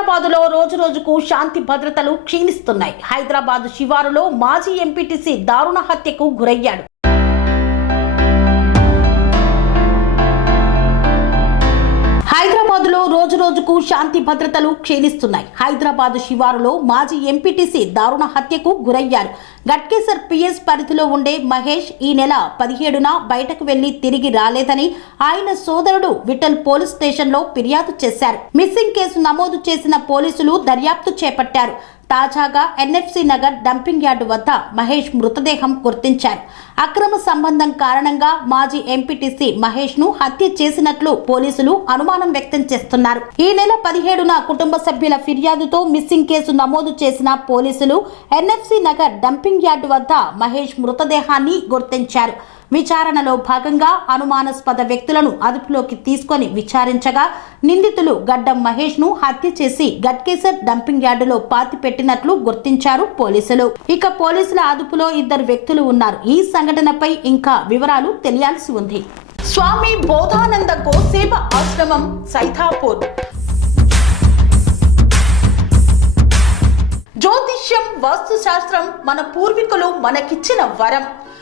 హైదరాబాద్లో రోజు రోజుకు శాంతి భద్రతలు క్షీణిస్తున్నాయి. హైదరాబాద్ శివారులో మాజీ ఎంపీటీసీ దారుణ హత్యకు గురయ్యాడు. రోజుకు శాంతి భద్రతలు క్షీణిస్తున్నాయి. హైదరాబాద్ శివారులో మాజీ ఎంపీటీసీ దారుణ హత్యకు గురయ్యారు. గట్కేసర్ పిఎస్ పరిధిలో ఉండే మహేష్ ఈ నెల పదిహేడున బయటకు వెళ్ళి తిరిగి రాలేదని ఆయన సోదరుడు విఠల్ పోలీస్ స్టేషన్లో ఫిర్యాదు చేశారు. మిస్సింగ్ కేసు నమోదు చేసిన పోలీసులు దర్యాప్తు చేపట్టారు. తాజాగా ఎన్ఎఫ్సి నగర్ డంపింగ్ యార్డు వద్ద మహేష్ మృతదేహం గుర్తించారు. అక్రమ సంబంధం కారణంగా మాజీ ఎంపీటీసీ మహేష్ను హత్య చేసినట్లు పోలీసులు అనుమానం వ్యక్తం చేస్తున్నారు. ఈ నెల పదిహేడున కుటుంబ సభ్యుల ఫిర్యాదుతో మిస్సింగ్ కేసు నమోదు చేసిన పోలీసులు ఎన్ఎఫ్సి నగర్ డంపింగ్ యార్డు వద్ద మహేష్ మృతదేహాన్ని గుర్తించారు. విచారణలో భాగంగా అనుమానాస్పద వ్యక్తులను అదుపులోకి తీసుకొని విచారించగా నిందితులు గడ్డం మహేష్ను హత్య చేసి గట్కేసర్ డంపింగ్ యార్డులో పాతి పెట్టినట్లు గుర్తించారు పోలీసులు. ఇక పోలీసుల అదుపులో ఇద్దరు వ్యక్తులు ఉన్నారు. ఈ సంఘటనపై ఇంకా వివరాలు తెలియాల్సి ఉంది. స్వామి బోధానంద గోసేవ ఆశ్రమం సైథాపూర్ జ్యోతిష్యం వాస్తుశాస్త్రం మన పూర్వీకులు మనకిచ్చిన వరం.